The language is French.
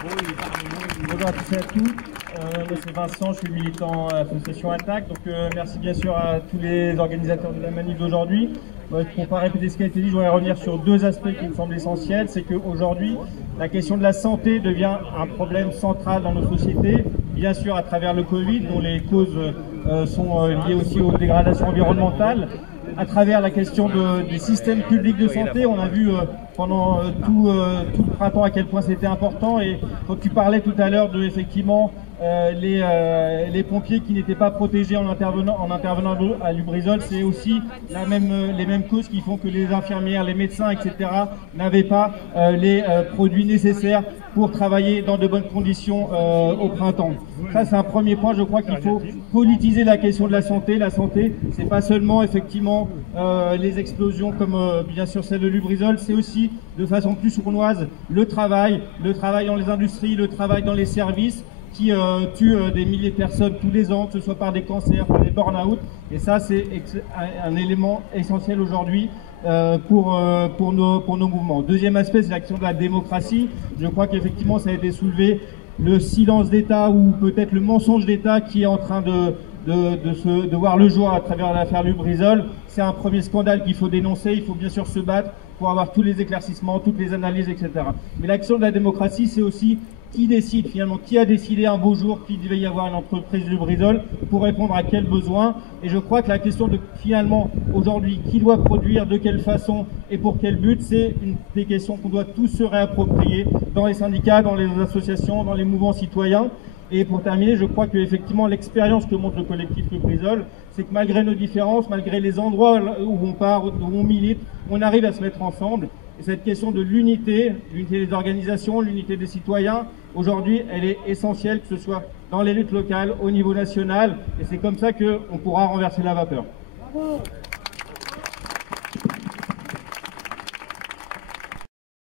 Bonjour à tous et à toutes. Moi c'est Vincent, je suis militant à l'association Attaque. Donc merci bien sûr à tous les organisateurs de la manif d'aujourd'hui. Pour ne pas répéter ce qui a été dit, je voudrais revenir sur deux aspects qui me semblent essentiels. C'est qu'aujourd'hui, la question de la santé devient un problème central dans nos sociétés. Bien sûr à travers le Covid, dont les causes sont liées aussi aux dégradations environnementales. À travers la question des systèmes publics de santé, on a vu pendant tout le printemps à quel point c'était important. Et quand tu parlais tout à l'heure de effectivement les pompiers qui n'étaient pas protégés en intervenant à Lubrizol, c'est aussi les mêmes causes qui font que les infirmières, les médecins, etc. n'avaient pas les produits nécessaires pour travailler dans de bonnes conditions au printemps. Ça c'est un premier point. Je crois qu'il faut politiser la question de la santé. La santé, c'est pas seulement effectivement les explosions comme bien sûr celle de Lubrizol, c'est aussi de façon plus sournoise le travail dans les industries, le travail dans les services qui tue des milliers de personnes tous les ans, que ce soit par des cancers, par des burn-out. Et ça, c'est un élément essentiel aujourd'hui pour nos mouvements. Deuxième aspect, c'est l'action de la démocratie. Je crois qu'effectivement, ça a été soulevé, le silence d'État ou peut-être le mensonge d'État qui est en train de voir le jour à travers l'affaire Lubrizol. C'est un premier scandale qu'il faut dénoncer. Il faut bien sûr se battre pour avoir tous les éclaircissements, toutes les analyses, etc. Mais l'action de la démocratie, c'est aussi qui décide finalement, qui a décidé un beau jour qu'il devait y avoir une entreprise Lubrizol pour répondre à quels besoins. Et je crois que la question de finalement aujourd'hui qui doit produire, de quelle façon et pour quel but, c'est une des questions qu'on doit tous se réapproprier dans les syndicats, dans les associations, dans les mouvements citoyens. Et pour terminer, je crois qu'effectivement l'expérience que montre le collectif Lubrizol, c'est que malgré nos différences, malgré les endroits où on part, où on milite, on arrive à se mettre ensemble. Et cette question de l'unité des organisations, l'unité des citoyens, aujourd'hui, elle est essentielle, que ce soit dans les luttes locales, au niveau national. Et c'est comme ça qu'on pourra renverser la vapeur. Bravo.